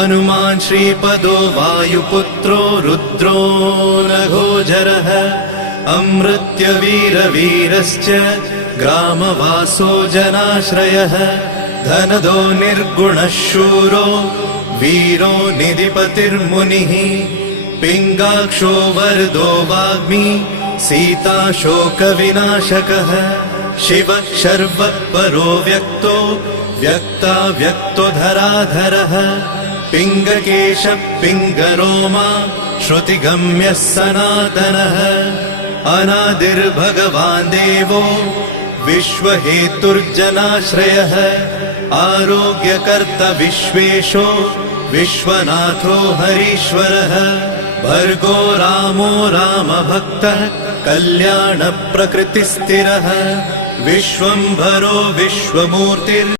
हनुमान् श्रीपदो वायुपुत्रो रुद्रो नघोजरः अमृत्यवीरवीरश्च ग्रामवासो जनाश्रयः धनदो निर्गुणः शूरो वीरो निधिपतिर्मुनिः पिङ्गाक्षो वरदो वाग्मी सीताशोकविनाशकः शिवः शर्वपरो व्यक्तो व्यक्ताव्यक्तो धराधरः पिङ्गकेशः पिङ्गरोमा श्रुतिगम्यः सनातनः अनादिर्भगवान् देवो विश्वहेतुर्जनाश्रयः आरोग्यकर्ता विश्वेशो विश्वनाथो हरीश्वरः भर्गो रामो रामभक्तः कल्याणप्रकृतिस्थिरः विश्वम्भरो विश्वमूर्तिर्